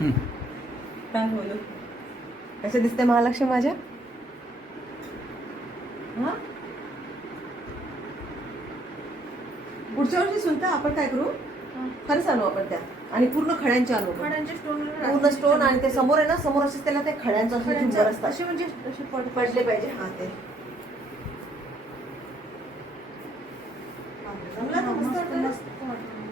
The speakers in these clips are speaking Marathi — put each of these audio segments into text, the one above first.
हं. काय बोलू? कसे दिसते महालक्ष्मी माझ्या? हा? पुढच्या वर्षी सुनता आपण काय करू? खरंच आणू आपण त्या. आणि पूर्ण खड्यांचे आणू. खड्यांचे स्टोन पूर्ण स्टोन आणि ते समोर आहे ना समोर असे त्याला ते खड्यांचं असे असतात असे म्हणजे पडले पाहिजे. हा ते. जमलं ना? मस्त वाटलं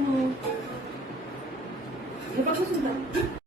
뭐 대박 터진다.